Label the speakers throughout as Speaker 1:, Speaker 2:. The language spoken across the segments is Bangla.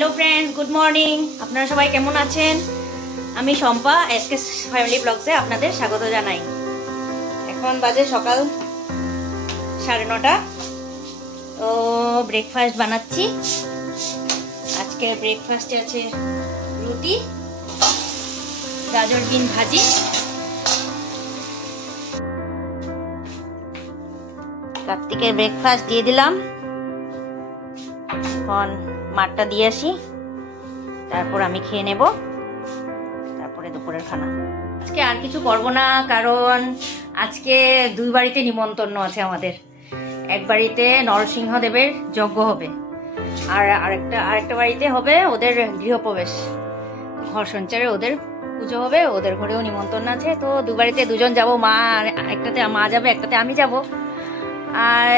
Speaker 1: হ্যালো ফ্রেন্ডস গুড মর্নিং আপনারা সবাই কেমন আছেন? আমি শম্পা এসকে ফ্যামিলি ব্লগসে আপনাদের স্বাগত জানাই। এখন বাজে সকাল সাড়ে নটা। তো ব্রেকফাস্ট বানাচ্ছি। আজকের ব্রেকফাস্টে আছে রুটি, গাজর বিন ভাজি। কার্তিকের ব্রেকফাস্ট দিয়ে দিলাম। এখন মাঠটা দিয়ে আসি। তারপর আমি খেয়ে নেব। তারপরে দুপুরের খানা। আজকে আর কিছু করব না, কারণ আজকে দুই বাড়িতে নিমন্ত্রণ আছে আমাদের। এক বাড়িতে নরসিংহদেবের যজ্ঞ হবে, আর আরেকটা আরেকটা বাড়িতে হবে ওদের গৃহপ্রবেশ। ঘর সঞ্চারে ওদের পুজো হবে, ওদের ঘরেও নিমন্ত্রণ আছে। তো দু বাড়িতে দুজন যাব, মা একটাতে মা যাবে, একটাতে আমি যাব। আর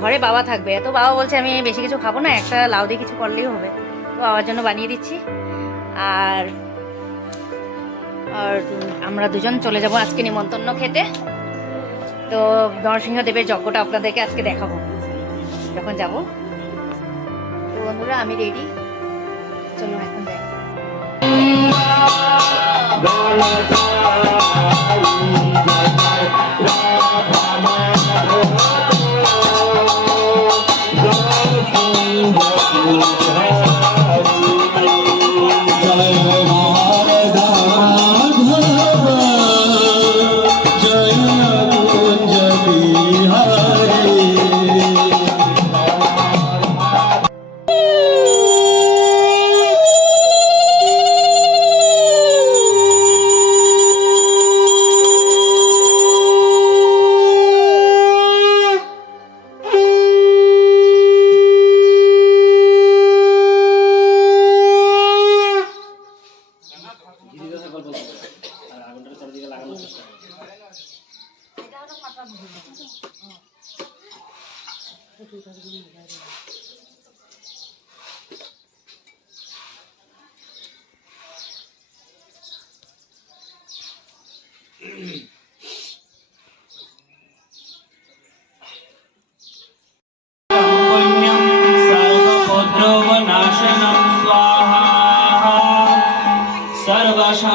Speaker 1: ঘরে বাবা থাকবে। তো বাবা বলছে, আমি বেশি কিছু খাব না, একটা লাউ দিয়ে কিছু করলেই হবে। তো বাবার জন্য বানিয়ে দিচ্ছি। আর আর আমরা দুজন চলে যাব আজকে নিমন্ত্রণ খেতে। তো নরসিংহদেবের যজ্ঞটা আপনাদেরকে আজকে দেখাবো। যখন যাব। তো বন্ধুরা, আমি রেডি। চলুন এখন যাই।
Speaker 2: গল্প করবে আর আগুনটা চারিদিকে লাগানোর চেষ্টা করবে এটা হলো ফাটা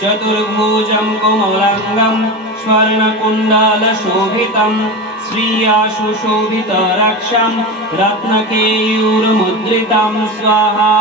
Speaker 2: चतुर्भुजं कोमलाङ्गं स्वर्णकुण्डलशोभितं श्रियाशुशोभितरक्षं रत्नकेयूरमुद्रितं स्वाहा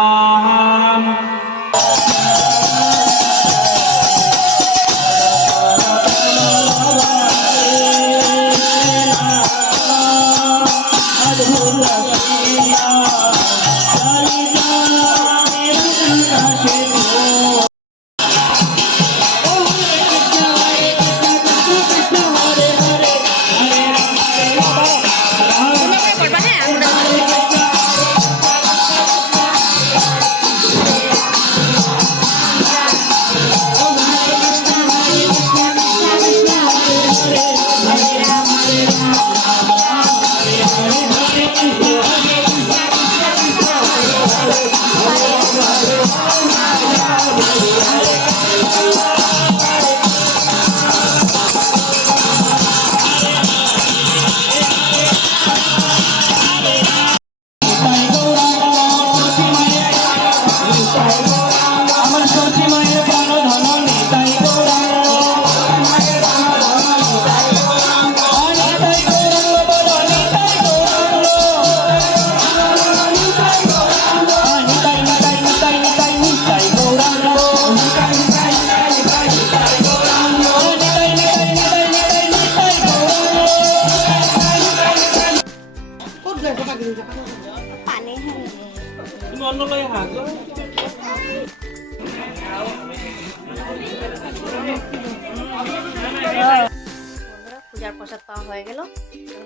Speaker 1: পূজার প্রসাদ পাওয়া হয়ে গেল।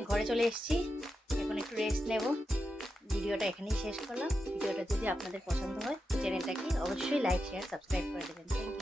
Speaker 1: ঘরে চলে এসেছি। এখন একটু রেস্ট নেব। ভিডিওটা এখানেই শেষ করলাম। ভিডিওটা যদি আপনাদের পছন্দ হয় চ্যানেলটাকে অবশ্যই লাইক শেয়ার সাবস্ক্রাইব করে দেবেন। Thank you